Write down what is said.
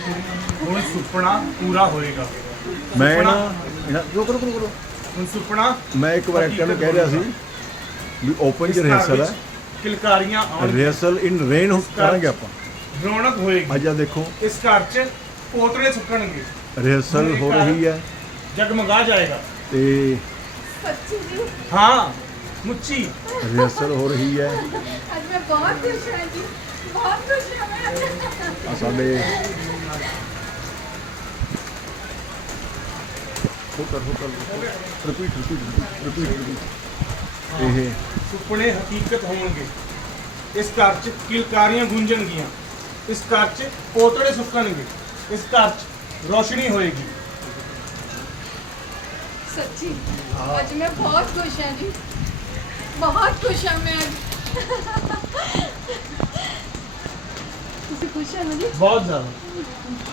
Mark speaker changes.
Speaker 1: ਹੁਣ ਸੁਪਨਾ ਪੂਰਾ ਹੋਏਗਾ।
Speaker 2: ਮੈਂ ਨਾ
Speaker 1: ਸੁਪਨਾ-
Speaker 2: ਰੁਕੋ ਰੁਕੋ ਰੁਕੋ
Speaker 1: ਹੁਣ ਸੁਪਨਾ
Speaker 2: ਮੈਂ ਇੱਕ ਵਾਰ ਐਕਟਰ ਨੂੰ ਕਹਿ ਰਿਹਾ ਸੀ ਵੀ ਓਪਨ ਚ
Speaker 1: ਇਸ ਘਰ
Speaker 2: ਰਿਹਰਸਲ
Speaker 1: ਵਿੱਚ
Speaker 2: ਹੈ,
Speaker 1: ਕਿਲਕਾਰੀਆਂ ਆਉਣਗੀਆਂ,
Speaker 2: ਰਿਹਰਸਲ ਇਨ ਰੇਨ ਕਰਾਂਗੇ ਆਪਾਂ।
Speaker 1: ਰੌਣਕ ਹੋਏਗੀ।
Speaker 2: ਅੱਜ ਆ ਦੇਖੋ
Speaker 1: ਇਸ ਘਰ 'ਚ ਪੋਤੜੇ ਸੁੱਕਣਗੇ,
Speaker 2: ਰਿਹਰਸਲ ਹੋ ਰਹੀ ਹੈ
Speaker 1: ਜਗਮਗਾ ਜਾਏਗਾ।
Speaker 2: ਤੇ
Speaker 3: सच्ची जी
Speaker 1: ਹਾਂ ਮੁੱਚੀ
Speaker 2: ਰਿਹਰਸਲ ਹੋ ਰਹੀ ਹੈ।
Speaker 3: आज मैं बहुत खुश हूँ जी, बहुत खुश हूँ मैं।
Speaker 2: ਆ ਸਾਡੇ ਰਿਪੀਟ ਇਹ
Speaker 1: ਸੁਪਨੇ ਹਕੀਕਤ ਹੋਣਗੇ। ਇਸ ਘਰ 'ਚ ਕਿਲਕਾਰੀਆਂ ਗੂੰਜਣਗੀਆਂ, ਇਸ ਘਰ 'ਚ ਪੋਤੜੇ ਸੁੱਕਣਗੇ, ਇਸ ਘਰ 'ਚ ਰੋਸ਼ਨੀ ਹੋਏਗੀ।
Speaker 3: सच्ची आज मैं बहुत खुश हूँ जी, बहुत खुश हूँ मैं आज। तुसी खुश हैं ना जी?
Speaker 1: ਬਹੁਤ ਜ਼ਿਆਦਾ